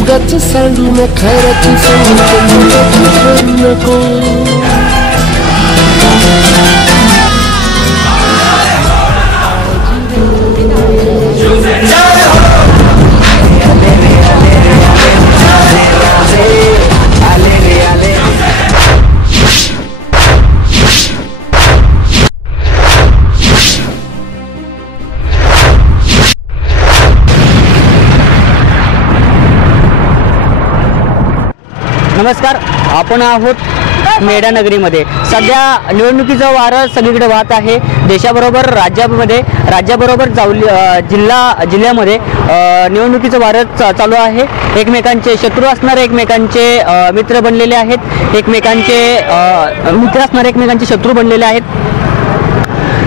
उगाच सांडून खैराची सांगू नको. नमस्कार, आपण आहोत मेढा नगरीमध्ये. सध्या निवडणुकीचं वारं सगळीकडे वाहत आहे. देशाबरोबर राज्याबरोबर जिल्ह्यामध्ये निवडणुकीचं वारं चालू आहे. एकमेकांचे शत्रू असणारे एकमेकांचे मित्र बनलेले आहेत, एकमेकांचे मित्र असणारे एकमेकांचे शत्रू बनलेले आहेत.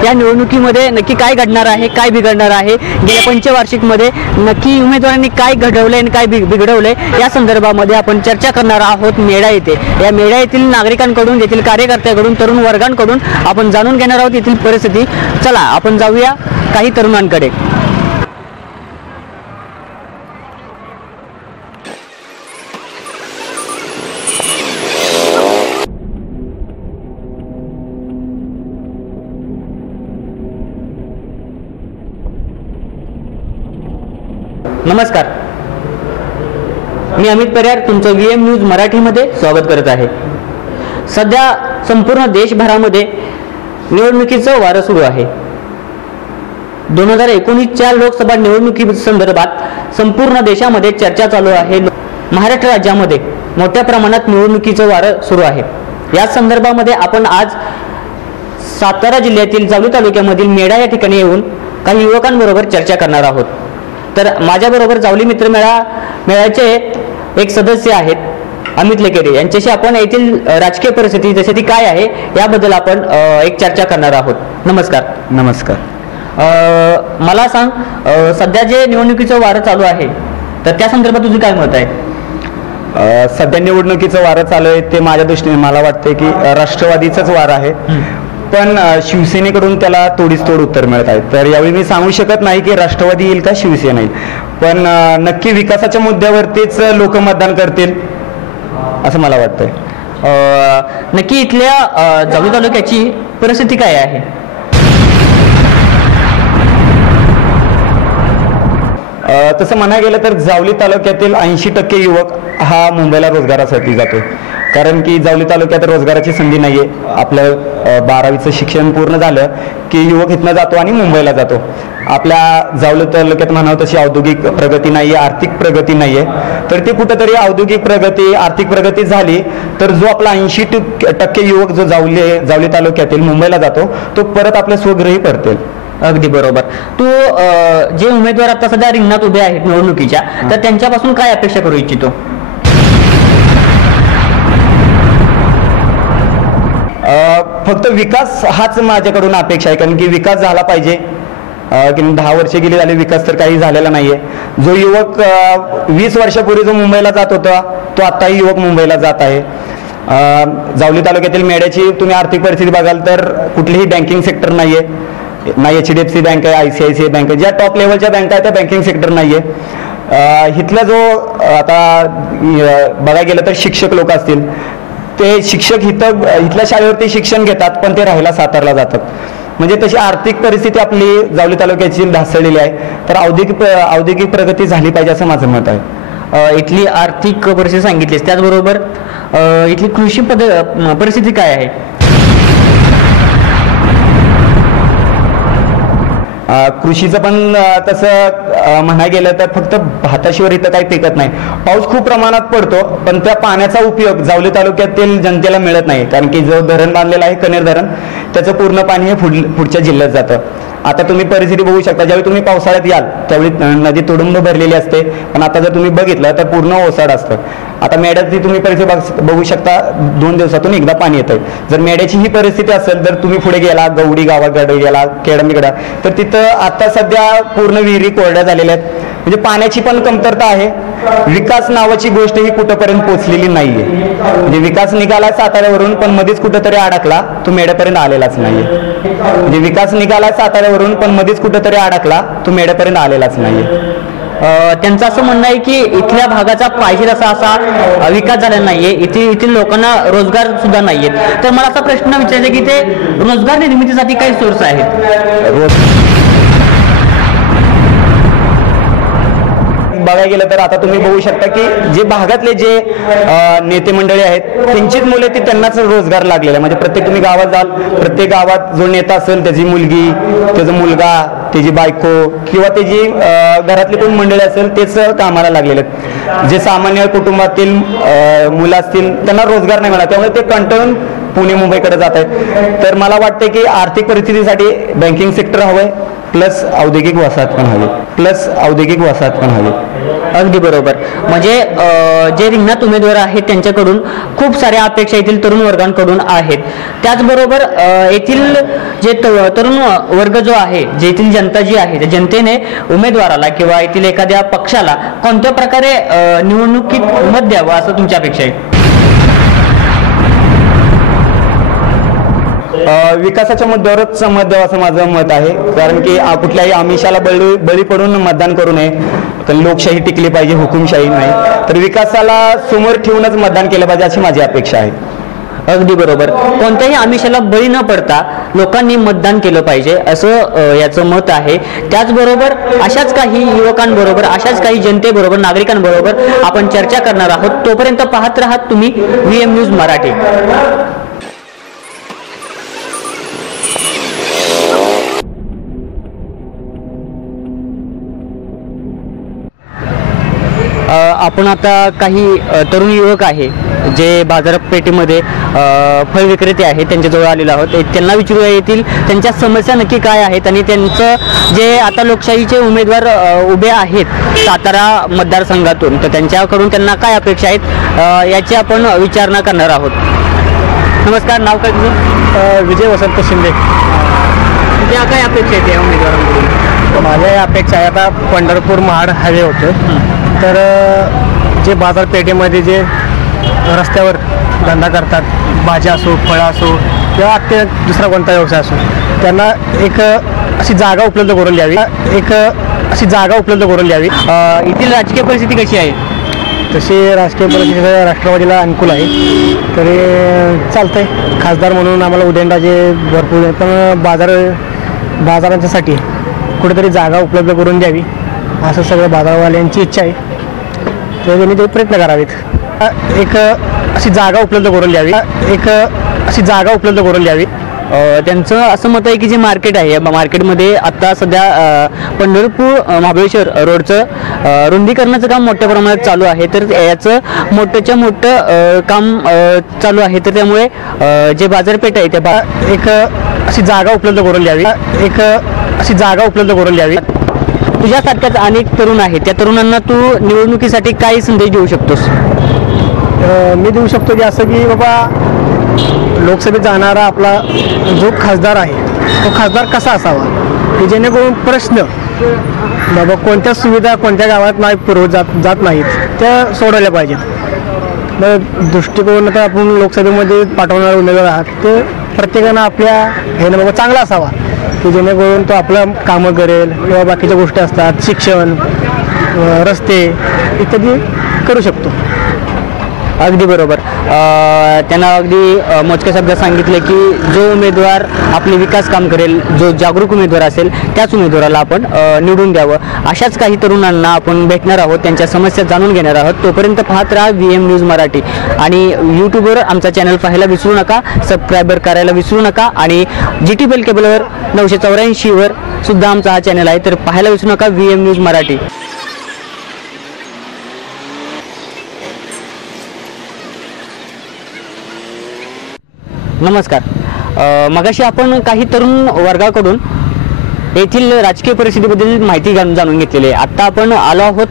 या निवडणुकीमध्ये नक्की काय घडणार आहे, काय बिघडणार आहे, गेल्या पंचवार्षिकमध्ये नक्की उमेदवारांनी काय घडवलंय आणि काय बिघडवलंय या संदर्भामध्ये आपण चर्चा करणार आहोत मेढा येथे. या मेढा येथील नागरिकांकडून, येथील कार्यकर्त्यांकडून, तरुण वर्गांकडून आपण जाणून घेणार आहोत येथील परिस्थिती. चला आपण जाऊया काही तरुणांकडे. नमस्कार, मी अमित परिहार तुमचं VM न्यूज मराठीमध्ये स्वागत करत आहे. सध्या संपूर्ण देशभरामध्ये निवडणुकीचं वारं सुरू आहे. 2019च्या लोकसभा निवडणुकी संदर्भात संपूर्ण देशामध्ये चर्चा चालू आहे. महाराष्ट्र राज्यामध्ये मोठ्या प्रमाणात निवडणुकीचं वारं सुरू आहे. या संदर्भामध्ये आपण आज सातारा जिल्ह्यातील जावली तालुक्यामधील मेढा या ठिकाणी येऊन काही युवकांबरोबर चर्चा करणार आहोत. तर माझ्याबरोबर जावली मित्र मेळ्याचे एक सदस्य आहेत अमित लेकेरे. यांच्याशी आपण येथील राजकीय परिस्थिती जशी ती काय आहे याबद्दल आपण एक चर्चा करणार आहोत. नमस्कार. नमस्कार. मला सांग, सध्या जे निवडणुकीचं वारं चालू आहे तर त्या संदर्भात तुझं काय मत आहे? सध्या निवडणुकीचं वारं चालू आहे ते माझ्या दृष्टीने मला वाटते की राष्ट्रवादीचंच वारं आहे, पण शिवसेनेकडून त्याला तोडीस तोड उत्तर मिळत आहे. तर यावेळी मी सांगू शकत नाही की राष्ट्रवादी येईल का शिवसेना येईल, पण नक्की विकासाच्या मुद्द्यावरतीच लोक मतदान करतील असं मला वाटतंय. नक्की इथल्या जावली तालुक्याची परिस्थिती काय आहे? तसं म्हणायला गेलं तर जावली तालुक्यातील 80% युवक हा मुंबईला रोजगारासाठी जातो. कारण की जावली तालुक्यात रोजगाराची संधी नाही आहे. आपलं 12वीचं शिक्षण पूर्ण झालं की युवक इथनं जातो आणि मुंबईला जातो. आपल्या जावली तालुक्यात म्हणावं तशी औद्योगिक प्रगती नाही आहे, आर्थिक प्रगती नाही आहे. तर ते कुठंतरी औद्योगिक प्रगती, आर्थिक प्रगती झाली तर जो आपला 80% युवक जो जावली तालुक्यातील मुंबईला जातो तो परत आपल्या स्वगृही परतेल. अगदी बरोबर. तू जे उमेदवार आता सध्या रिंगणात उभे आहेत निवडणुकीच्या, तर त्यांच्यापासून काय अपेक्षा करू इच्छितो? फक्त विकास हाच माझ्याकडून अपेक्षा आहे. कारण की विकास झाला पाहिजे. की 10 वर्षे गेली झाली, विकास तर काही झालेला नाहीये. जो युवक 20 वर्षापूर्वी जो मुंबईला जात होता तो आताही युवक मुंबईला जात आहे. जावली तालुक्यातील मेढ्याची तुम्ही आर्थिक परिस्थिती बघाल तर कुठलीही बँकिंग सेक्टर नाहीये. नाही HDFC बँक आहे, ICICI बँक आहे, ज्या टॉप लेवलच्या बँका आहेत त्या बँकिंग सेक्टर नाहीये. इथला जो आता बघायला गेलं तर शिक्षक लोक असतील, ते शिक्षक इथल्या शाळेवरती शिक्षण घेतात पण ते राहायला सातारला जातात. म्हणजे तशी आर्थिक परिस्थिती आपली जावली तालुक्याची ढासळलेली आहे. तर औद्योगिक प्रगती झाली पाहिजे असं माझं मत आहे. इथली आर्थिक परिस्थिती सांगितलीस, त्याचबरोबर इथली कृषी परिस्थिती काय आहे? कृषीचं पण तसं म्हणायला गेलं तर फक्त भाताशिवाय इथं काही पिकत नाही. पाऊस खूप प्रमाणात पडतो पण त्या पाण्याचा उपयोग जावली तालुक्यातील जनतेला मिळत नाही. कारण की जो धरण बांधलेलं आहे कनेर धरण, त्याचं पूर्ण पाणी हे पुढच्या जिल्ह्यात जातं. आता तुम्ही परिस्थिती बघू शकता, ज्यावेळी तुम्ही पावसाळ्यात याल त्यावेळी नदी तुडुंब भरलेली असते, पण आता जर तुम्ही बघितलं तर पूर्ण ओसाड असतं. आता मेढ्याची तुम्ही परिस्थिती बघू शकता, 2 दिवसातून एकदा पाणी येतंय. जर मेढ्याची ही परिस्थिती असेल, जर तुम्ही पुढे गेला गवडी गावाकडे गेला खेडमीकडे, तर तिथं आता सध्या पूर्ण विहिरी कोरड्या झालेल्या आहेत. म्हणजे पाण्याची पण कमतरता आहे. विकास नावाची गोष्ट ही कुठंपर्यंत पोहोचलेली नाहीये. म्हणजे विकास निघाला साताऱ्यावरून पण मध्येच कुठंतरी अडकला, तो मेढ्यापर्यंत आलेलाच नाहीये. म्हणजे विकास निघाला साताऱ्यावरून पण मध्येच कुठंतरी अडकला, तो मेढ्यापर्यंत आलेलाच नाहीये. त्यांचं असं म्हणणं आहे की इथल्या भागाचा पाहिजे असा विकास झालेला नाहीये, येथील लोकांना रोजगार सुद्धा नाहीयेत. तर मला असा प्रश्न विचारायचा की ते रोजगार निर्मितीसाठी काही सोर्स आहेत? बघायला गेलं तर आता तुम्ही बघू शकता की जे भागातले जे नेते मंडळी आहेत त्यांचीच मुले ती त्यांनाच रोजगार लागलेला आहे. म्हणजे प्रत्येक तुम्ही गावात जाल, प्रत्येक गावात जो नेता असेल त्याची मुलगी, त्याचा मुलगा, त्याची बायको किंवा त्याची घरातली कोण मंडळी असेल तेच कामाला लागलेले आहेत. जे सामान्य कुटुंबातील मुलं असतील त्यांना रोजगार नाही मिळाला, त्यामुळे ते कंटाळून पुणे मुंबईकडे जात आहेत. तर मला वाटतं की आर्थिक परिस्थितीसाठी बँकिंग सेक्टर हवंय, प्लस औद्योगिक वसाहत पण हवी. अगदी बरोबर. म्हणजे जे रिंगणात उमेदवार आहेत त्यांच्याकडून खूप साऱ्या अपेक्षा येथील तरुण वर्गांकडून आहेत. त्याचबरोबर येथील जे तरुण वर्ग जो आहे, जे येथील जनता जी आहे, त्या जनतेने उमेदवाराला किंवा येथील एखाद्या पक्षाला कोणत्या प्रकारे निवडणुकीत मत द्यावं असं तुमची अपेक्षा आहे? विकासाच्या मुद्द्यावरच मत द्यावं असं माझं मत आहे. कारण की कुठल्याही आमिषाला बळी पडून मतदान करू नये. तर लोकशाही टिकली पाहिजे, हुकुमशाही नाही. तर विकासाला समोर ठेवूनच मतदान केलं पाहिजे अशी माझी अपेक्षा आहे. अगदी बरोबर. कोणत्याही आमिषाला बळी न पडता लोकांनी मतदान केलं पाहिजे असं याचं मत आहे. त्याचबरोबर अशाच काही युवकांबरोबर, अशाच काही जनतेबरोबर, नागरिकांबरोबर आपण चर्चा करणार आहोत. तोपर्यंत पाहत राहा तुम्ही VM न्यूज मराठी. आपण आता काही तरुण युवक आहे जे बाजारपेठेमध्ये फळ विक्रेते आहेत त्यांच्याजवळ आलेलो आहोत. त्यांना विचारूया येतील त्यांच्या समस्या नक्की काय आहेत आणि त्यांचं जे आता लोकशाहीचे उमेदवार उभे आहेत सातारा मतदारसंघातून, तर त्यांच्याकडून त्यांना काय अपेक्षा आहेत याची आपण विचारणा करणार आहोत. नमस्कार, नाव काय तुझं? विजय वसंत शिंदे. त्या काय अपेक्षा आहेत या उमेदवारांकडून? माझ्या अपेक्षा आहे, आता पंढरपूर महाड हायवे होतो, तर जे बाजारपेठेमध्ये जे रस्त्यावर धंदा करतात, भाज्या असो, फळं असो किंवा ते दुसरा कोणता व्यवसाय असो, त्यांना एक अशी जागा उपलब्ध करून द्यावी, येथील राजकीय परिस्थिती कशी आहे? तशी राजकीय परिस्थिती राष्ट्रवादीला अनुकूल आहे, तरी चालतंय. खासदार म्हणून आम्हाला उदयनराजे भरपूर आहे, पण बाजारांच्यासाठी कुठेतरी जागा उपलब्ध करून द्यावी असं सगळं बाजारवाल्यांची इच्छा आहे. तर त्यांनी ते प्रयत्न करावेत. एक अशी जागा उपलब्ध करून द्यावी. त्यांचं असं मत आहे की जे मार्केट आहे, मार्केटमध्ये आता सध्या पंढरपूर महाबळेश्वर रोडचं रुंदीकरणाचं काम मोठ्या प्रमाणात चालू आहे. तर याचं मोठं काम चालू आहे. तर त्यामुळे जे बाजारपेठ आहे त्या एक अशी जागा उपलब्ध करून द्यावी. तुझ्यासारख्याच अनेक तरुण आहेत, त्या तरुणांना तू निवडणुकीसाठी काय संदेश देऊ शकतोस? मी देऊ शकतो की असं की बाबा, लोकसभेत जाणारा आपला जो खासदार आहे तो खासदार कसा असावा, की जेणेकरून प्रश्न बाबा कोणत्या सुविधा कोणत्या गावात नाही जात नाहीत त्या सोडवल्या पाहिजेत. मग दृष्टिकोन तर आपण लोकसभेमध्ये पाठवणारे उमेदवार आहात ते प्रत्येकानं आपल्या ह्यानं बाबा चांगला असावा, की जेणेकरून तो आपलं कामं करेल किंवा बाकीच्या गोष्टी असतात, शिक्षण, रस्ते इत्यादी करू शकतो. अगदी बरोबर. त्यांना अगदी मोजक्या शब्दात सांगितले की जो उमेदवार आपले विकास काम करेल, जो जागरूक उमेदवार असेल त्याच उमेदवाराला आपण निवडून द्यावं. अशाच काही तरुणांना आपण भेटणार आहोत, त्यांच्या समस्या जाणून घेणार आहोत. तोपर्यंत पाहत राहा VM न्यूज मराठी आणि यूट्यूबवर आमचा चॅनल पाहायला विसरू नका, सबस्क्राईबर करायला विसरू नका आणि GT बेल केबलवर 984 सुद्धा आमचा हा चॅनल आहे, तर पाहायला विसरू नका VM न्यूज मराठी. नमस्कार. मगाशी आपण काही तरुण वर्गाकडून येथील राजकीय परिस्थितीबद्दल माहिती जाणून घेतलेली आहे. आता आपण आलो आहोत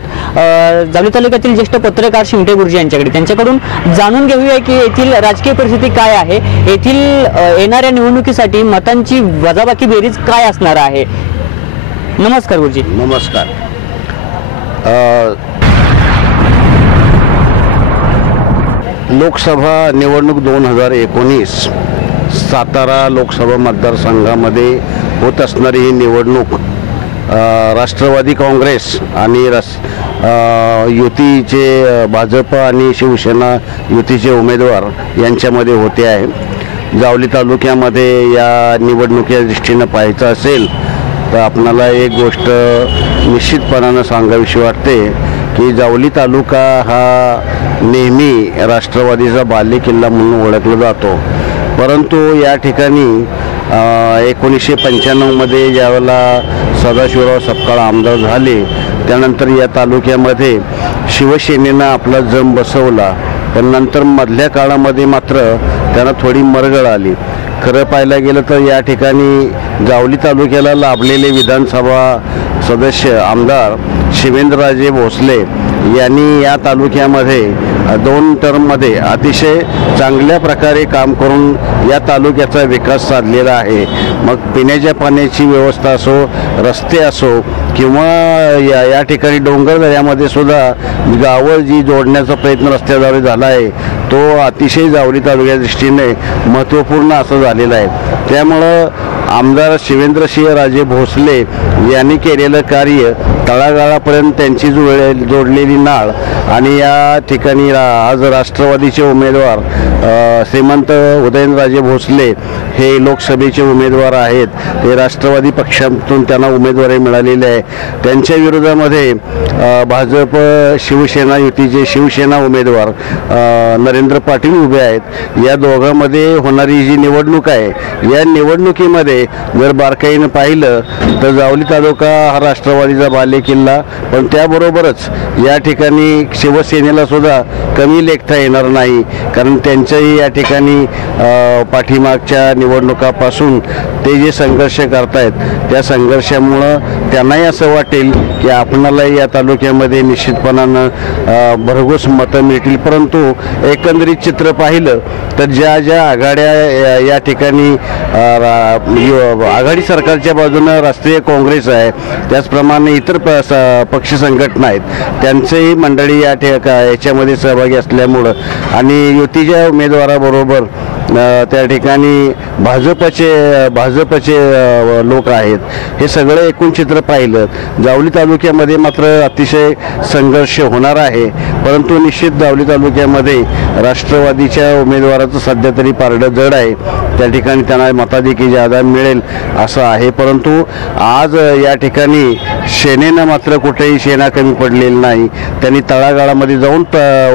जावली तालुक्यातील ज्येष्ठ पत्रकार शिंगटे गुरुजी यांच्याकडे. त्यांच्याकडून जाणून घेऊया की येथील राजकीय परिस्थिती काय आहे, येथील येणाऱ्या निवडणुकीसाठी मतांची वजाबाकी बेरीज काय असणार आहे. नमस्कार गुरुजी. नमस्कार. लोकसभा निवडणूक 2019 सातारा लोकसभा मतदारसंघामध्ये होत असणारी ही निवडणूक राष्ट्रवादी काँग्रेस आणि युतीचे भाजप आणि शिवसेना युतीचे उमेदवार यांच्यामध्ये होते आहे। जावली तालुक्यामध्ये या निवडणुकीच्या दृष्टीनं पाहायचं असेल तर आपणाला एक गोष्ट निश्चितपणानं सांगावीशी वाटते की जावली तालुका हा नेहमी राष्ट्रवादीचा बालेकिल्ला म्हणून ओळखला जातो, परंतु या ठिकाणी 1995मध्ये ज्यावेळेला सदाशिवराव सपकाळ आमदार झाले त्यानंतर या तालुक्यामध्ये शिवसेनेनं आपला जम बसवला, पण नंतर मधल्या काळामध्ये मात्र त्यांना थोडी मरगळ आली। खरं पाहायला गेलं तर या ठिकाणी जावली तालुक्याला लाभलेले विधानसभा सदस्य आमदार शिवेंद्रराजे भोसले यांनी या तालुक्यामध्ये 2 टर्ममध्ये अतिशय चांगल्या प्रकारे काम करून या तालुक्याचा विकास साधलेला आहे। मग पिण्याच्या पाण्याची व्यवस्था असो, रस्ते असो किंवा या ठिकाणी डोंगर दऱ्यामध्ये सुद्धा गावं जी जोडण्याचा प्रयत्न रस्त्याद्वारे झाला आहे तो अतिशय जावली तालुक्याच्या दृष्टीने महत्त्वपूर्ण असं झालेला आहे। त्यामुळं आमदार शिवेंद्रसिंहराजे भोसले यांनी केलेलं कार्य तळागाळापर्यंत त्यांची जोडलेली नाळ आणि या ठिकाणी आज राष्ट्रवादीचे उमेदवार श्रीमंत उदयनराजे भोसले हे लोकसभेचे उमेदवार आहेत। ते राष्ट्रवादी पक्षातून त्यांना उमेदवारी मिळालेली आहे। त्यांच्या विरोधामध्ये भाजप शिवसेना युतीचे शिवसेना उमेदवार नरेंद्र पाटील उभे आहेत। या दोघांमध्ये होणारी जी निवडणूक आहे या निवडणुकीमध्ये जर बारकाईनं पाहिलं तर जावली तालुका हा राष्ट्रवादीचा बालेकिल्ला, पण त्याबरोबरच या ठिकाणी शिवसेनेला सुद्धा कमी लेखता येणार नाही, कारण त्यांच्याही या ठिकाणी पाठीमागच्या निवडणुकापासून ते जे संघर्ष करतायत त्या संघर्षामुळं त्यांनाही असं वाटेल की आपणाला या तालुक्यामध्ये निश्चितपणानं भरघोस मतं मिळतील। परंतु एकंदरीत चित्र पाहिलं तर ज्या आघाड्या या ठिकाणी आघाडी सरकारच्या बाजूनं राष्ट्रीय काँग्रेस आहे, त्याचप्रमाणे इतर पक्ष संघटना आहेत, त्यांचेही मंडळी याच्यामध्ये सहभागी असल्यामुळं आणि युतीच्या उमेदवाराबरोबर त्या ठिकाणी भाजपचे लोक आहेत। हे सगळं एकूण चित्र पाहिलं जावली तालुक्यामध्ये मात्र अतिशय संघर्ष होणार आहे, परंतु निश्चित जावली तालुक्यामध्ये राष्ट्रवादीच्या उमेदवाराचं सध्या तरी पारडं जड आहे, त्या ठिकाणी त्यांना मताधिक्य ज्यादा मिळेल असं आहे। परंतु आज या ठिकाणी सेनेनं मात्र कुठेही सेना कमी पडलेली नाही। त्यांनी तळागाळामध्ये जाऊन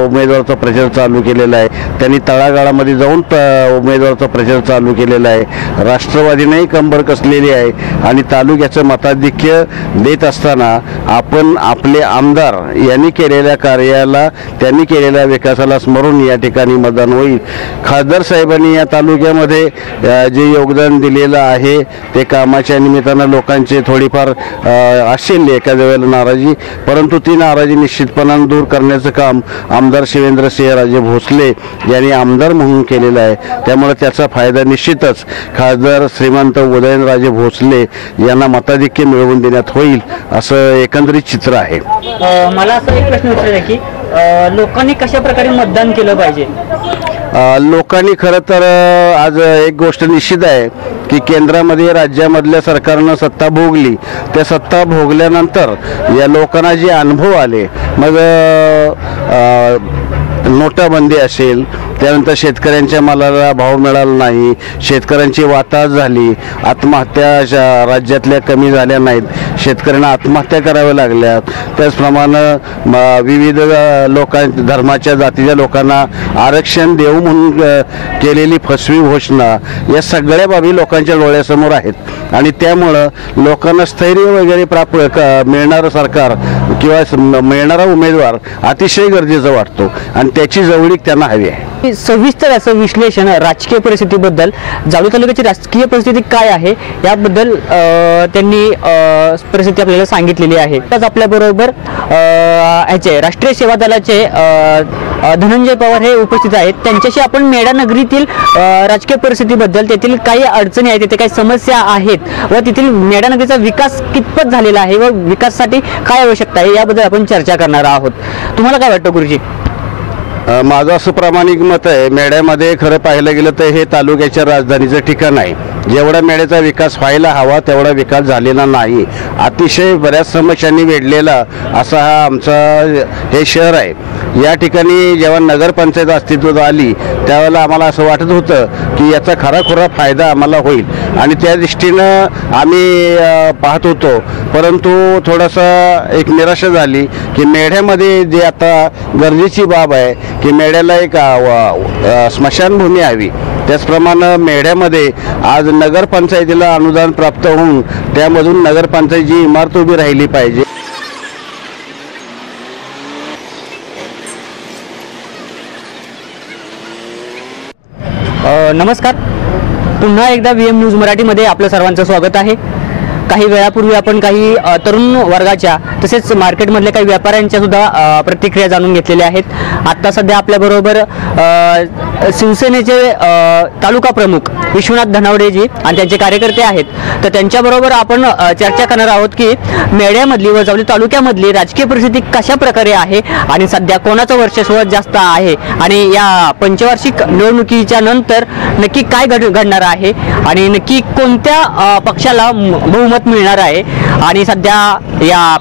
उमेदवाराचा प्रचार चालू केलेला आहे, त्यांनी तळागाळामध्ये जाऊन उमेदवाराचा प्रचार चालू केलेला आहे। राष्ट्रवादीनेही कंबर कसलेली आहे आणि तालुक्याचं मताधिक्य देत असताना आपण आपले आमदार यांनी केलेल्या कार्याला त्यांनी केलेल्या विकासाला स्मरून या ठिकाणी मतदान होईल। खासदार साहेबांनी या तालुक्यामध्ये जे योगदान दिलेलं आहे ते कामाच्या निमित्तानं लोकांचे थोडीफार असेल एखाद्या वेळेला नाराजी, परंतु ती नाराजी निश्चितपणानं दूर करण्याचं काम आमदार शिवेंद्रसिंहराजे भोसले यांनी आमदार म्हणून केलेलं आहे। त्यामुळे त्याचा फायदा निश्चितच खासदार श्रीमंत उदयनराजे भोसले यांना मताधिक्य मिळवून देण्यात होईल असं एकंदरीत चित्र आहे। मला असं एक प्रश्न विचारायचा की लोकांनी कशा प्रकारे मतदान केलं पाहिजे? लोकांनी खरं तर आज एक गोष्ट निश्चित आहे की केंद्रामध्ये राज्यामधल्या सरकारनं सत्ता भोगली, त्या सत्ता भोगल्यानंतर या लोकांना जे अनुभव आले, मग नोटाबंदी असेल, त्यानंतर शेतकऱ्यांच्या मालाला भाव मिळाला नाही, शेतकऱ्यांची वाताहत झाली, आत्महत्या राज्यातल्या कमी झाल्या नाहीत, शेतकऱ्यांना आत्महत्या कराव्या लागल्या, त्याचप्रमाणे विविध धर्माच्या जातीच्या लोकांना आरक्षण देऊ म्हणून केलेली फसवी घोषणा या सगळ्या बाबी लोकांच्या डोळ्यासमोर आहेत आणि त्यामुळं लोकांना स्थैर्य वगैरे मिळणारं सरकार किंवा मिळणारा उमेदवार अतिशय गरजेचा वाटतो आणि त्याची जवळीक त्यांना हवी आहे। सविस्तर असं विश्लेषण राजकीय परिस्थितीबद्दल, जावली तालुक्याची राजकीय परिस्थिती काय आहे याबद्दल त्यांनी परिस्थिती आपल्याला सांगितलेली आहे। त्याच आपल्याबरोबर ह्याचे राष्ट्रीय सेवा दलाचे धनंजय पवार हे उपस्थित आहेत। त्यांच्याशी आपण मेढा नगरीतील राजकीय परिस्थितीबद्दल, तेथील काही अडचणी आहेत, तेथे काही समस्या आहेत व तेथील मेढा नगरीचा विकास कितपत झालेला आहे व विकासासाठी काय आवश्यकता आहे याबद्दल आपण चर्चा करणार आहोत। तुम्हाला काय वाटतं गुरुजी? माझं असं प्रामाणिक मत आहे, मेढ्यामध्ये खरं पाहायला गेलं तर हे तालुक्याच्या राजधानीचं ठिकाण आहे जेवढा मेढ्याचा विकास व्हायला हवा तेवढा विकास झालेला नाही. अतिशय बऱ्याच समस्यांनी वेढलेला असा हा आमचा हे शहर आहे. या ठिकाणी जेव्हा नगरपंचायत अस्तित्वात आली त्यावेळेला आम्हाला असं वाटत होतं की याचा खराखुरा फायदा आम्हाला होईल आणि त्या दृष्टीनं आम्ही पाहत होतो. परंतु थोडंसं एक निराशा झाली की मेढ्यामध्ये जे आता गरजेची बाब आहे की मेढ्याला एक स्मशानभूमी हवी, त्याचप्रमाणे मेढ्यामध्ये आज नगरपंचायतीला अनुदान प्राप्त होऊन त्यामधून नगरपंचायतीची इमारत उभी राहिली पाहिजे. नमस्कार, पुन्हा एकदा VM न्यूज मराठीमध्ये आपलं सर्वांचं स्वागत आहे. काही वेळापूर्वी आपण काही तरुण वर्गाच्या तसेच मार्केटमधल्या काही व्यापाऱ्यांच्या सुद्धा प्रतिक्रिया जाणून घेतलेल्या आहेत. आत्ता सध्या आपल्याबरोबर शिवसेनेचे तालुका प्रमुख विश्वनाथ धनावडेजी आणि त्यांचे कार्यकर्ते आहेत. तर त्यांच्याबरोबर आपण चर्चा करणार आहोत की मेढ्यामधली व जावली तालुक्यामधली राजकीय परिस्थिती कशा प्रकारे आहे आणि सध्या कोणाचं वर्चस्व जास्त आहे आणि या पंचवार्षिक निवडणुकीच्या नंतर नक्की काय घडणार आहे आणि नक्की कोणत्या पक्षाला बहुमत मिळणार आहे आणि सध्या या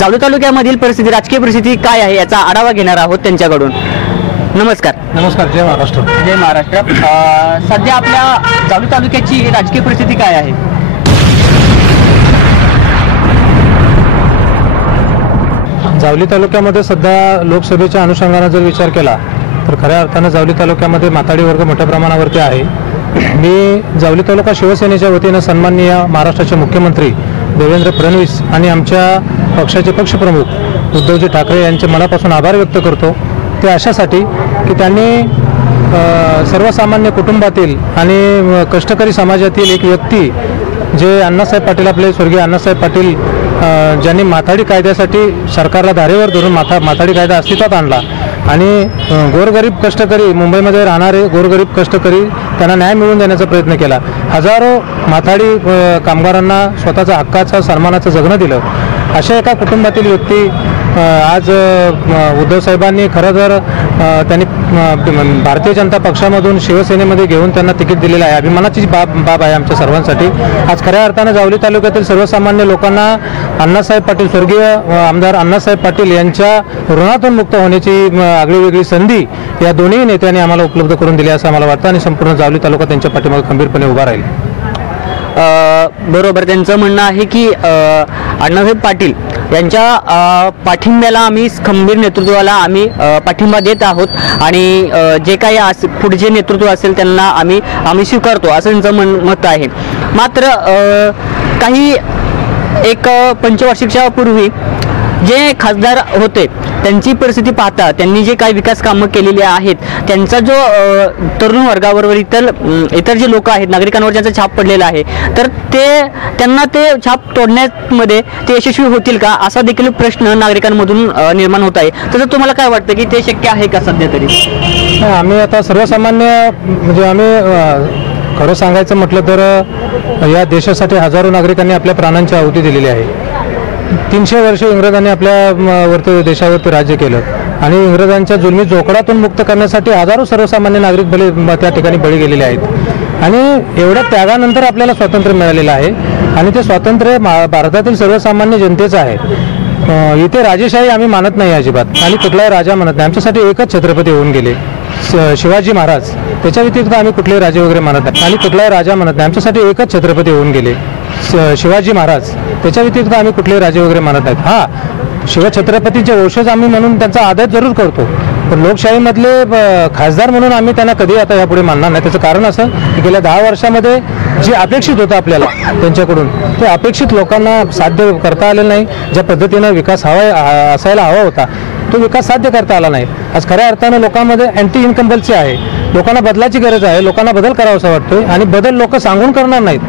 जावली तालुक्यामधील परिस्थिती, राजकीय परिस्थिती काय आहे याचा आढावा घेणार आहोत त्यांच्याकडून. नमस्कार. नमस्कार. जय महाराष्ट्र. जय महाराष्ट्र. सध्या आपल्या जावली तालुक्याची राजकीय परिस्थिती काय आहे? जावली तालुक्यामध्ये सध्या लोकसभेच्या अनुषंगाने जर विचार केला तर खऱ्या अर्थानं जावली तालुक्यामध्ये माथाडी वर्ग मोठ्या प्रमाणावरती आहे. मी जावली तालुका शिवसेनेच्या वतीनं सन्माननीय महाराष्ट्राचे मुख्यमंत्री देवेंद्र फडणवीस आणि आमच्या पक्षाचे पक्षप्रमुख उद्धवजी ठाकरे यांचे मनापासून आभार व्यक्त करतो. ते अशासाठी की त्यांनी सर्वसामान्य कुटुंबातील आणि कष्टकरी समाजातील एक व्यक्ती जे अण्णासाहेब पाटील, आपले स्वर्गीय अण्णासाहेब पाटील, ज्यांनी माथाडी कायद्यासाठी सरकारला धारेवर धरून माथाडी कायदा अस्तित्वात आणला आणि गोरगरीब कष्टकरी, मुंबईमध्ये राहणारे गोरगरीब कष्टकरी त्यांना न्याय मिळवून देण्याचा प्रयत्न केला. हजारो माथाडी कामगारांना स्वतःचा हक्काचा सन्मानाचं जगणं दिलं. अशा एका कुटुंबातील व्यक्ती आज उद्धव साहेबांनी खरं तर त्यांनी भारतीय जनता पक्षामधून शिवसेनेमध्ये घेऊन त्यांना तिकीट दिलेलं आहे. अभिमानाची बाब आहे आमच्या सर्वांसाठी. आज खऱ्या अर्थानं जावली तालुक्यातील सर्वसामान्य लोकांना अण्णासाहेब पाटील, स्वर्गीय आमदार अण्णासाहेब पाटील यांच्या ऋणातून मुक्त होण्याची आगळीवेगळी संधी या दोन्ही नेत्यांनी आम्हाला उपलब्ध करून दिली असं आम्हाला वाटतं आणि संपूर्ण जावली तालुका त्यांच्या पाठीमागे खंबीरपणे उभा राहील. बरोबर, त्यांचं म्हणणं आहे की अण्णासाहेब पाटील यांच्या पाठिंब्याला आम्ही, खंबीर नेतृत्वाला आम्ही पाठिंबा देत आहोत आणि जे काही पुढे जे नेतृत्व असेल त्यांना आम्ही स्वीकारतो असं त्यांचं मत आहे. मात्र काही एक पंचवार्षिकच्या पूर्वी जे खासदार होते त्यांची परिस्थिती पाहता त्यांनी जे काही विकास कामं केलेली आहेत त्यांचा जो तरुण वर्गाबरोबर इतर जे लोक आहेत नागरिकांवर ज्याचा छाप पडलेला आहे तर त्यांना ते छाप तोडण्यामध्ये ते यशस्वी होतील का असा देखील प्रश्न नागरिकांमधून निर्माण होत आहे. तसं तुम्हाला काय वाटतं की ते शक्य आहे का सध्या तरी? आम्ही आता सर्वसामान्य म्हणजे आम्ही खरं सांगायचं म्हटलं तर या देशासाठी हजारो नागरिकांनी आपल्या प्राणांची आहुती दिलेली आहे. 300 वर्ष इंग्रजांनी आपल्या देशावरती राज्य केलं आणि इंग्रजांच्या जुलमी जोखडातून मुक्त करण्यासाठी हजारो सर्वसामान्य नागरिक त्या ठिकाणी बळी गेलेले आहेत आणि एवढ्या त्यागानंतर आपल्याला स्वातंत्र्य मिळालेलं आहे आणि ते स्वातंत्र्य भारतातील सर्वसामान्य जनतेचं आहे. इथे राजेशाही आम्ही मानत नाही अजिबात आणि कुठलाही राजा म्हणत नाही. आमच्यासाठी एकच छत्रपती होऊन गेले, शिवाजी महाराज. त्याच्या व्यतिरिक्त आम्ही कुठलेही राजे वगैरे म्हणत नाही आणि कुठलाही राजा म्हणत नाही. आमच्यासाठी एकच छत्रपती होऊन गेले, शिवाजी महाराज. त्याच्या व्यतिरिक्त आम्ही कुठलेही राजे वगैरे म्हणत नाहीत. हा, शिवछत्रपतीचे वंशज आम्ही म्हणून त्यांचा आदर जरूर करतो, पण लोकशाहीमधले खासदार म्हणून आम्ही त्यांना कधी आता यापुढे मानणार नाही. त्याचं कारण असं की गेल्या 10 वर्षामध्ये जे अपेक्षित होतं आपल्याला त्यांच्याकडून ते अपेक्षित लोकांना साध्य करता आलेलं नाही. ज्या पद्धतीनं विकास असायला हवा होता तो विकास साध्य करता आला नाही. आज खऱ्या अर्थानं लोकांमध्ये अँटी इन्कम्बल्सी आहे. लोकांना बदलाची गरज आहे. लोकांना बदल करावासा वाटतोय आणि बदल लोक सांगून करणार नाहीत.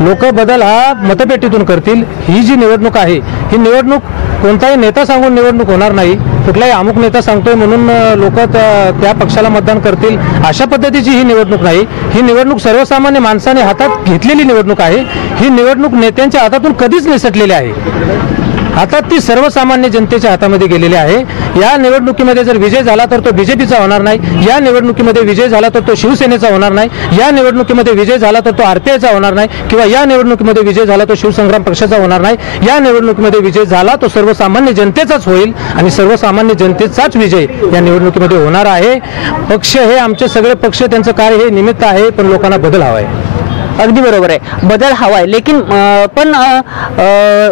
लोक बदल हा मतपेटीतून करतील. ही जी निवडणूक आहे ही निवडणूक कोणताही नेता सांगून निवडणूक होणार नाही. कुठलाही अमुक नेता सांगतोय म्हणून लोक त्या पक्षाला मतदान करतील अशा पद्धतीची ही निवडणूक नाही. ही निवडणूक सर्वसामान्य माणसाने हातात घेतलेली निवडणूक आहे. ही निवडणूक नेत्यांच्या हातातून कधीच निसटलेली आहे. आता ती सर्वसामान्य जनतेच्या हातामध्ये गेलेली आहे. या निवडणुकीमध्ये जर विजय झाला तर तो बीजेपीचा होणार नाही, या निवडणुकीमध्ये विजय झाला तर तो शिवसेनेचा होणार नाही, या निवडणुकीमध्ये विजय झाला तर तो आरपीआयचा होणार नाही, किंवा या निवडणुकीमध्ये विजय झाला तो शिवसंग्राम पक्षाचा होणार नाही. या निवडणुकीमध्ये विजय झाला तो सर्वसामान्य जनतेचाच होईल आणि सर्वसामान्य जनतेचाच विजय या निवडणुकीमध्ये होणार आहे. पक्ष हे आमचे सगळे पक्ष, त्यांचं कार्य हे निमित्त आहे, पण लोकांना बदल हवा आहे. अगदी बरोबर आहे, बदल हवाय, लेकिन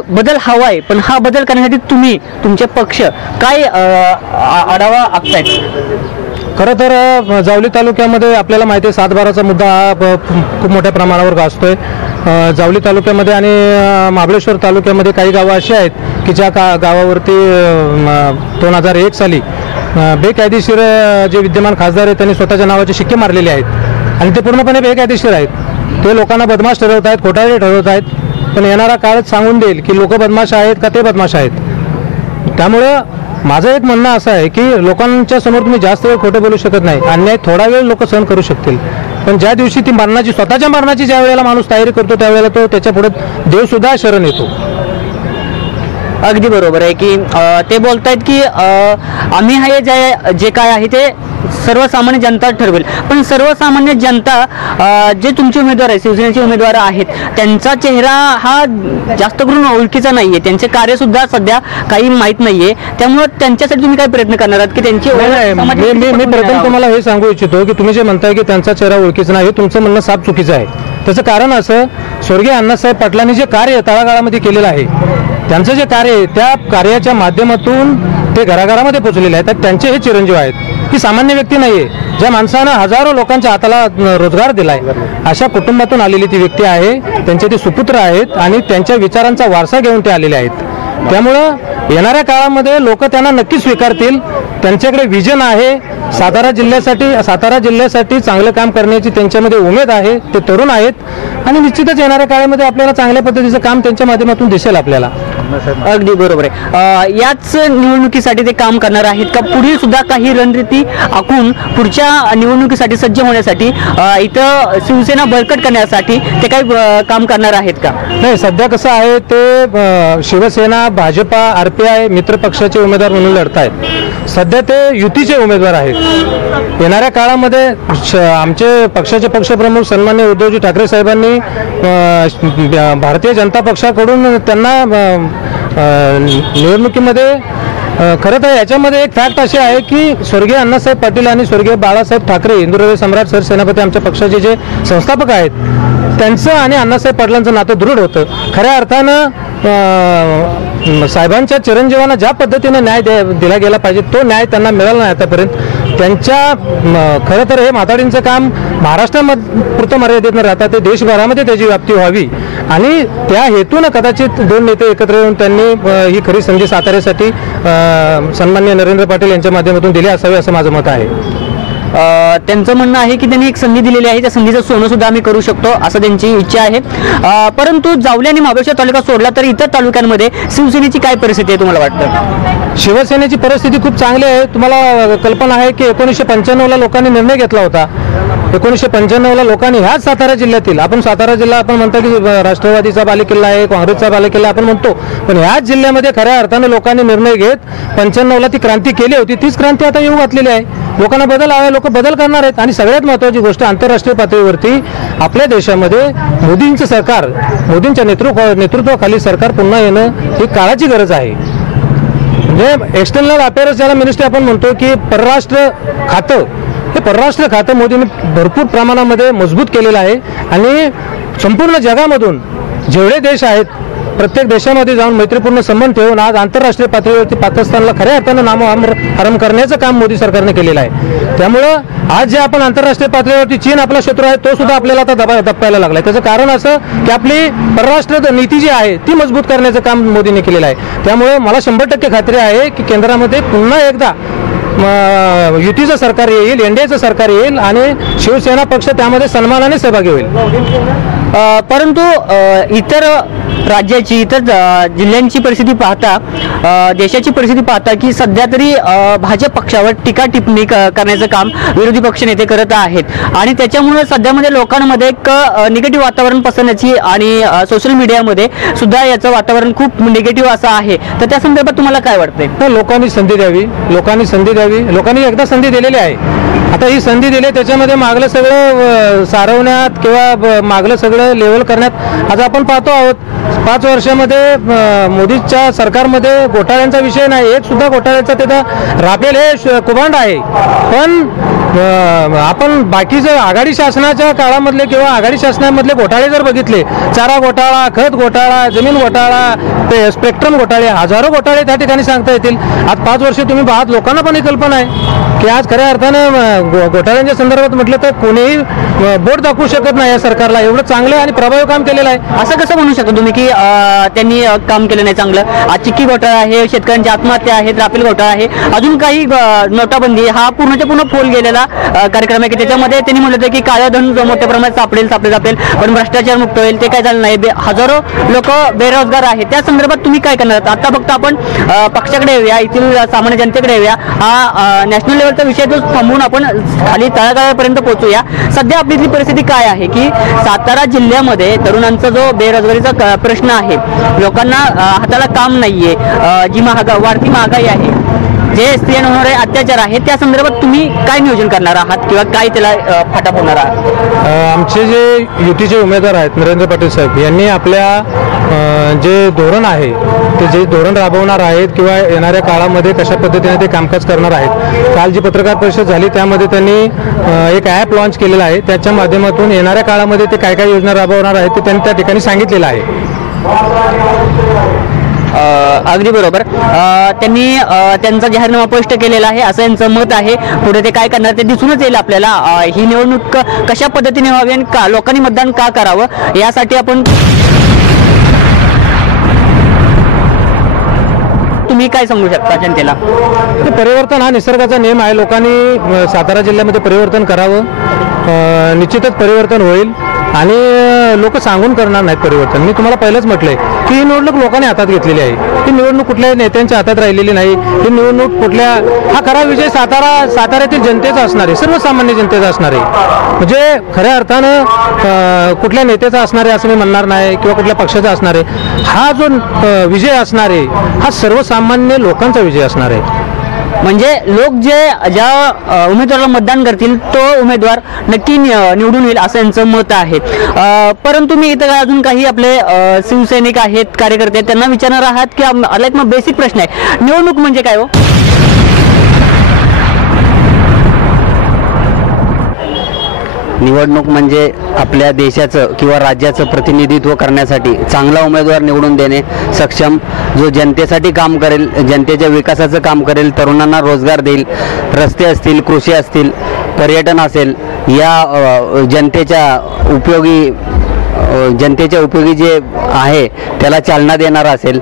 बदल हवाय, पण हा बदल करण्यासाठी तुम्ही तुमचे पक्ष काय आढावा आखतायत? खरं तर जावली तालुक्यामध्ये आपल्याला माहिती आहे 7/12चा मुद्दा हा खूप मोठ्या प्रमाणावर गाजतोय. जावली तालुक्यामध्ये आणि महाबळेश्वर तालुक्यामध्ये काही गावं अशी आहेत की ज्या गावावरती 2001 साली बेकायदेशीर जे विद्यमान खासदार आहेत त्यांनी स्वतःच्या नावाचे शिक्के मारलेले आहेत आणि ते पूर्णपणे बेकायदेशीर आहेत. ते लोकांना बदमाश ठरवत आहेत, खोटारडे ठरवत आहेत. पण येणारा काळच सांगून देईल की लोक बदमाश आहेत का ते बदमाश आहेत. त्यामुळं माझं एक म्हणणं असं आहे की लोकांच्या समोर तुम्ही जास्त वेळ खोटं बोलू शकत नाही. अन्याय थोडा वेळ लोक सहन करू शकतील, पण ज्या दिवशी ती मरणाची, स्वतःच्या मरणाची ज्या वेळेला माणूस तयारी करतो त्यावेळेला तो त्याच्या पुढे देवसुद्धा शरण येतो. अगदी बरोबर आहे की ते बोलतायत की आम्ही हे जे काय आहे ते सर्वसामान्य जनता ठरवेल, पण सर्वसामान्य जनता जे तुमचे उमेदवार आहेत, शिवसेनेचे उमेदवार आहेत, त्यांचा चेहरा हा जास्त करून ओळखीचा नाहीये, त्यांचे कार्य सुद्धा सध्या काही माहीत नाहीये. त्यामुळे त्यांच्यासाठी तुम्ही काय प्रयत्न करणार आहात की त्यांची मी प्रथम तुम्हाला हे सांगू इच्छितो की तुम्ही जे म्हणताय की त्यांचा चेहरा ओळखीचा नाही, तुमचं म्हणणं साफ चुकीचं आहे. त्याचं कारण असं, स्वर्गीय अण्णासाहेब पाटलांनी जे कार्य तळागाळामध्ये केलेलं आहे, त्यांचं जे कार्य आहे त्या कार्याच्या माध्यमातून ते घराघरामध्ये पोहोचलेले आहेत. त्यांचे हे चिरंजीव आहेत. ही सामान्य व्यक्ती नाहीये. ज्या माणसानं हजारो लोकांच्या हाताला रोजगार दिलाय, अशा कुटुंबातून आलेली ती व्यक्ती आहे. त्यांचे ते सुपुत्र आहेत आणि त्यांच्या विचारांचा वारसा घेऊन ते आलेले आहेत. त्यामुळं येणाऱ्या काळामध्ये लोक त्यांना नक्की स्वीकारतील. त्यांच्याकडे विजन आहे. सातारा जिल्ह्यासाठी चांगलं काम करण्याची त्यांच्यामध्ये उमेद आहे. ते तरुण आहेत आणि निश्चितच येणाऱ्या काळामध्ये आपल्याला चांगल्या पद्धतीचं काम त्यांच्या माध्यमातून दिसेल आपल्याला. अगदी बरोबर आहे. याच निवडणुकीसाठी ते काम करणार आहेत का पुढील सुद्धा काही रणनीती आखून पुढच्या निवडणुकीसाठी सज्ज होण्यासाठी इथं शिवसेना बळकट करण्यासाठी ते काही काम करणार आहेत का? नाही, सध्या कसं आहे ते शिवसेना, भाजपा, आरपीआय मित्र पक्षाचे उमेदवार म्हणून लढत आहेत. सध्या ते युतीचे उमेदवार आहेत. येणाऱ्या काळामध्ये आमचे पक्षाचे पक्षप्रमुख सन्माननीय उद्धवजी ठाकरे साहेबांनी भारतीय जनता पक्षाकडून त्यांना निवडणुकीमध्ये खरं तर याच्यामध्ये एक फॅक्ट अशी आहे की स्वर्गीय अण्णासाहेब पाटील आणि स्वर्गीय बाळासाहेब ठाकरे हिंदुहृदय सम्राट सरसेनापती आमच्या पक्षाचे जे संस्थापक आहेत, त्यांचं आणि अण्णासाहेब पाटलांचं नातं दृढ होतं. खऱ्या अर्थानं साहेबांच्या चिरंजीवांना ज्या पद्धतीने न्याय दिला गेला पाहिजे तो न्याय त्यांना मिळाला नाही आतापर्यंत. त्यांच्या खरं तर हे म्हातारींचं काम महाराष्ट्रापुरतं मर्यादित न राहता ते देशभरामध्ये त्याची व्याप्ती व्हावी आणि त्या हेतून कदाचित दोन नेते एकत्र येऊन त्यांनी ही खरी संधी साताऱ्यासाठी सन्माननीय नरेंद्र पाटील यांच्या माध्यमातून दिली असावी असं माझं मत आहे. त्यांचं म्हणणं आहे की त्यांनी एक संधी दिलेली आहे, त्या संधीचं सोनं सुद्धा आम्ही करू शकतो असं त्यांची इच्छा आहे. परंतु जावली आणि महाबळेश्वर तालुका सोडला तर इतर तालुक्यांमध्ये शिवसेनेची काय परिस्थिती आहे तुम्हाला वाटतं? शिवसेनेची परिस्थिती खूप चांगली आहे. तुम्हाला कल्पना आहे की 1995ला लोकांनी निर्णय घेतला होता. 1995ला लोकांनी ह्याच सातारा जिल्ह्यातील, आपण सातारा जिल्हा आपण म्हणतो की राष्ट्रवादीचा बालेकिल्ला आहे, काँग्रेसचा बालेकिल्ला आपण म्हणतो, पण ह्याच जिल्ह्यामध्ये खऱ्या अर्थानं लोकांनी निर्णय घेत 95ला ती क्रांती केली होती. तीच क्रांती आता येऊ घातलेली आहे. लोकांना बदल हवा, लोक बदल करणार आहेत. आणि सगळ्यात महत्त्वाची गोष्ट, आंतरराष्ट्रीय पातळीवरती आपल्या देशामध्ये मोदींचं सरकार, मोदींच्या नेतृत्वाखाली सरकार पुन्हा येणं ही काळाची गरज आहे. म्हणजे एक्सटर्नल अफेअर्स ज्याला मिनिस्ट्री आपण म्हणतो की परराष्ट्र खातं, हे परराष्ट्र खातं मोदींनी भरपूर प्रमाणामध्ये मजबूत केलेलं आहे. आणि संपूर्ण जगामधून जेवढे देश आहेत प्रत्येक देशामध्ये जाऊन मैत्रीपूर्ण संबंध ठेवून आज आंतरराष्ट्रीय पातळीवरती पाकिस्तानला खऱ्या अर्थानं नामोहरम करण्याचं काम मोदी सरकारने केलेलं आहे. त्यामुळं आज जे आपण आंतरराष्ट्रीय पातळीवरती चीन आपला शत्रू आहे तो सुद्धा आपल्याला आता दबायला लागलाय. त्याचं कारण असं की आपली परराष्ट्र नीती जी आहे ती मजबूत करण्याचं काम मोदींनी केलेलं आहे. त्यामुळे मला 100% खात्री आहे की केंद्रामध्ये पुन्हा एकदा युतीचं सरकार येईल, एनडीएचं सरकार येईल आणि शिवसेना पक्ष त्यामध्ये सन्मानाने सहभागी होईल. परंतु इतर राज्याची इतर जिल्ह्यांची परिस्थिती पाहता देशाची परिस्थिती पाहता की सध्या तरी भाजप पक्षावर टीका टिप्पणी करण्याचं काम विरोधी पक्षनेते करत आहेत आणि त्याच्यामुळे सध्यामध्ये लोकांमध्ये एक निगेटिव्ह वातावरण पसरण्याची आणि सोशल मीडियामध्ये सुद्धा याचं वातावरण खूप निगेटिव्ह असं आहे. तर त्या संदर्भात तुम्हाला काय वाटतंय? तर लोकांनी संधी द्यावी, लोकांनी एकदा संधी दिलेली आहे. आता ही संधी दिली त्याच्यामध्ये मागलं सगळं सारवण्यात किंवा मागलं सगळं लेवल करण्यात आज आपण पाहतो आहोत. 5 वर्षामध्ये मोदीच्या सरकारमध्ये घोटाळ्यांचा विषय नाही, एक सुद्धा घोटाळ्याचा तिथं राफेल हे कुभांड आहे. पण आपण बाकीचं आघाडी शासनाच्या काळामधले किंवा आघाडी शासनामधले घोटाळे जर बघितले, चारा घोटाळा, खत घोटाळा, जमीन घोटाळा, स्पेक्ट्रम घोटाळे, हजारो घोटाळे त्या ठिकाणी सांगता येतील. आज 5 वर्ष तुम्ही पाहत लोकांना पण ही कल्पना आहे की आज खऱ्या अर्थानं घोटाळ्यांच्या संदर्भात म्हटलं तर कोणीही बोट दाखवू शकत नाही या सरकारला. एवढं चांगलं आणि प्रभावी काम केलेलं आहे. असं कसं म्हणू शकता तुम्ही की त्यांनी काम केलं नाही चांगलं? आज चिक्की घोटाळा आहे, शेतकऱ्यांची आत्महत्या आहेत, राफेल घोटाळा आहे, अजून काही नोटाबंदी हा पूर्णच्या पूर्ण फोल गेलेला कार्यक्रम आहे की त्याच्यामध्ये त्यांनी म्हटलं होतं की काळं धन मोठ्या प्रमाणात सापडेल पण भ्रष्टाचार मुक्त होईल. ते काय झालं नाही. हजारो लोक बेरोजगार आहेत. त्या संदर्भात तुम्ही काय करणार? आता फक्त आपण पक्षाकडे येऊया, येथील सामान्य जनतेकडे येऊया. हा नॅशनल लेवलचा विषय तो थांबवून आपण खाली तळागाळापर्यंत पोहोचूया. सध्या आपली जी परिस्थिती काय आहे की सातारा जिल्ह्यामध्ये तरुणांचा जो बेरोजगारीचा प्रश्न आहे, लोकांना हाताला काम नाहीये, जी वाढती महागाई आहे, जे स्त्रियांवर होणारे अत्याचार आहे, त्या संदर्भात तुम्ही काय नियोजन करणार आहात किंवा काय त्याला फाटा फोडणार आहात? आमचे जे युतीचे उमेदवार आहेत नरेंद्र पाटील साहेब यांनी आपल्या जे धोरण आहे ते जे धोरण राबवणार आहेत किंवा येणाऱ्या काळामध्ये कशा पद्धतीने ते कामकाज करणार आहेत. काल जी पत्रकार परिषद झाली त्यामध्ये त्यांनी एक ॲप लॉन्च केलेलं आहे. त्याच्या माध्यमातून येणाऱ्या काळामध्ये ते काय काय योजना राबवणार आहेत ते त्यांनी त्या ठिकाणी सांगितलेलं आहे. अगदी बरोबर. त्यांनी त्यांचा जाहीरनामा स्पष्ट केलेला आहे असं यांचं मत आहे. पुढे ते काय करणार ते दिसूनच येईल आपल्याला. ही निवडणूक कशा पद्धतीने व्हावी आणि लोकांनी मतदान का करावं यासाठी आपण तुम्ही काय सांगू शकता जनतेला? परिवर्तन हा निसर्गाचा नियम आहे. लोकांनी सातारा जिल्ह्यामध्ये परिवर्तन करावं. निश्चितच परिवर्तन होईल आणि लोक सांगून करणार नाहीत परिवर्तन. मी तुम्हाला पहिलंच म्हटलंय की ही निवडणूक लोकांनी हातात घेतलेली आहे. ही निवडणूक कुठल्याही नेत्यांच्या हातात राहिलेली नाही. ही निवडणूक हा खरा विजय साताऱ्यातील जनतेचा असणार आहे, सर्वसामान्य जनतेचा असणार आहे. म्हणजे खऱ्या अर्थानं कुठल्या नेत्याचा असणार आहे असं मी म्हणणार नाही किंवा कुठल्या पक्षाचा असणार आहे. हा जो विजय असणार आहे हा सर्वसामान्य लोकांचा विजय असणार आहे. म्हणजे लोक ज्या उमेदवाराला मतदान करतील तो उमेदवार नक्की निवडून येईल असं यांचं मत आहे. परंतु मी इथं अजून काही आपले शिवसैनिक आहेत, कार्यकर्ते आहेत, त्यांना विचारणार आहात की मला एक बेसिक प्रश्न आहे, निवडणूक म्हणजे काय हो? निवडणूक म्हणजे आपल्या देशाचं किंवा राज्याचं प्रतिनिधित्व करण्यासाठी चांगला उमेदवार निवडून देणे, सक्षम जो जनतेसाठी काम करेल, जनतेच्या विकासाचं काम करेल, तरुणांना रोजगार देईल, रस्ते असतील, कृषी असतील, पर्यटन असेल, या जनतेच्या उपयोगी जे आहे त्याला चालना देणारा असेल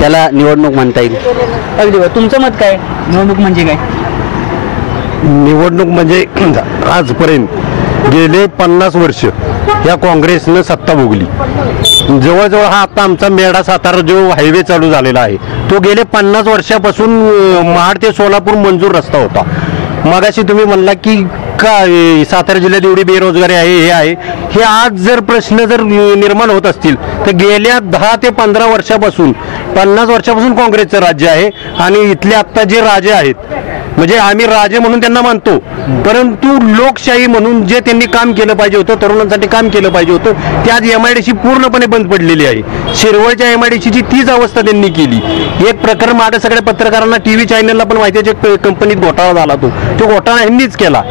त्याला निवडणूक म्हणता येईल. अगदी तुमचं मत काय? निवडणूक म्हणजे काय? निवडणूक म्हणजे आजपर्यंत गेले 50 वर्ष या काँग्रेसनं सत्ता भोगली. जवळजवळ हा आता आमचा मेढा सातारा जो हायवे चालू झालेला आहे तो गेले 50 वर्षापासून महाड ते सोलापूर मंजूर रस्ता होता. मगाशी तुम्ही म्हणला की का सातारा जिल्ह्यात एवढी बेरोजगारी आहे, हे आहे, हे आज जर प्रश्न जर निर्माण होत असतील तर गेल्या 10 ते 15 वर्षापासून 50 वर्षापासून काँग्रेसचं राज्य आहे आणि इथले आत्ता जे राजे आहेत म्हणजे आम्ही राजे म्हणून त्यांना मानतो, परंतु लोकशाही म्हणून जे त्यांनी काम केलं पाहिजे होतं, तरुणांसाठी काम केलं पाहिजे होतं, ते आज MIDC पूर्णपणे बंद पडलेली आहे. शिरवळच्या MIDCची तीच अवस्था त्यांनी केली. एक प्रकरण माझ्या सगळ्या पत्रकारांना TV चॅनलला पण माहिती आहे, जे कंपनीत घोटाळा झाला तो घोटाळा यांनीच केला.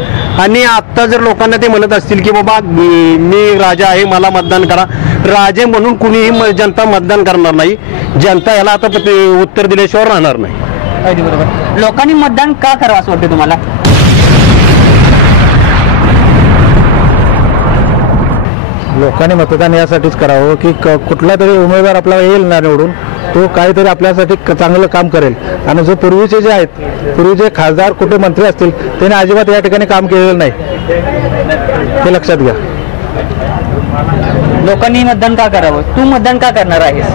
आणि आत्ता जर लोकांना ते म्हणत असतील की बाबा मी राजा आहे मला मतदान करा, राजे म्हणून कुणीही जनता मतदान करणार नाही. जनता याला आता उत्तर दिल्याशिवाय राहणार नाही. अगदी बरोबर. लोकांनी मतदान का करावं असं वाटतं तुम्हाला? लोकांनी मतदान यासाठीच करावं की कुठला तरी उमेदवार आपला येईल ना निवडून, तो काहीतरी आपल्यासाठी चांगलं काम करेल. आणि जो पूर्वीचे जे आहेत, पूर्वीचे खासदार कुठे मंत्री असतील त्यांनी अजिबात या ठिकाणी काम केलेलं नाही, ते लक्षात घ्या. लोकांनी मतदान का करावं? तू मतदान का करणार आहेस?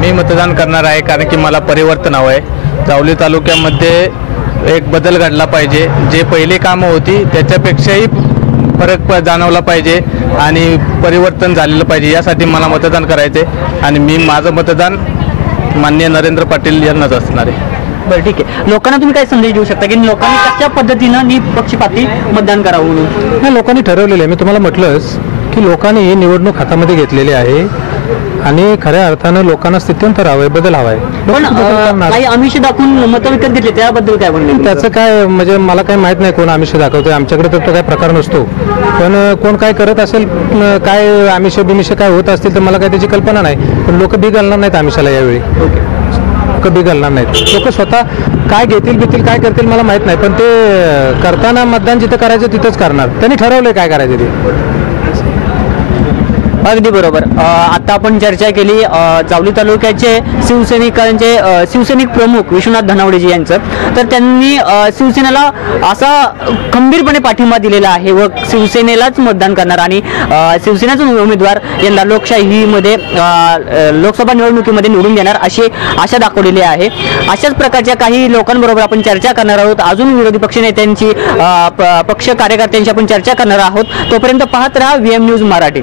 मी मतदान करणार आहे कारण की मला परिवर्तन हवं आहे. जावली तालुक्यामध्ये एक बदल घडला पाहिजे. जे पहिले कामं होती त्याच्यापेक्षाही फरक जाणवला पाहिजे आणि परिवर्तन झालेलं पाहिजे. यासाठी मला मतदान करायचे आणि मी माझं मतदान माननीय नरेंद्र पाटील यांनाच असणार आहे. बरं ठीक आहे. लोकांना तुम्ही काय संदेश देऊ शकता की लोकांनी कशा पद्धतीनं निपक्षपाती मतदान करावं म्हणून? नाही, लोकांनी ठरवलेलं आहे. मी तुम्हाला म्हटलंच की लोकांनी ही निवडणूक हातामध्ये घेतलेली आहे आणि खऱ्या अर्थानं लोकांना स्थित्यंतर हवंय, बदल हवाय. पण काही आमिष दाखवून मतं विकत घेतले त्याबद्दल काय म्हणणं? त्याचं काय म्हणजे मला काही माहित नाही कोण आमिष दाखवतोय. आमच्याकडे तर तो काही प्रकार नसतो. पण कोण काय करत असेल, काय आमिष बिमिष काय होत असतील तर मला काय त्याची कल्पना नाही. पण लोक बी घालणार नाहीत आमिषाला यावेळी. लोक बी घालणार नाहीत. लोक स्वतः काय घेतील काय करतील मला माहित नाही. पण ते करताना मतदान जिथं करायचं तिथंच करणार. त्यांनी ठरवलंय काय करायचं ते. अगदी बरोबर. आता आपण चर्चा केली जावली तालुक्याचे शिवसैनिक प्रमुख विश्वनाथ धनावडेजी यांचं. तर त्यांनी शिवसेनेला असा खंबीरपणे पाठिंबा दिलेला आहे व शिवसेनेलाच मतदान करणार आणि शिवसेनेचा उमेदवार यंदा लोकशाहीमध्ये लोकसभा निवडणुकीमध्ये निवडून देणार अशी आशा दाखवलेली आहे. अशाच प्रकारच्या काही लोकांबरोबर आपण चर्चा करणार आहोत. अजून विरोधी पक्षनेत्यांची पक्ष कार्यकर्त्यांची आपण चर्चा करणार आहोत. तोपर्यंत पाहत राहा VM न्यूज मराठी.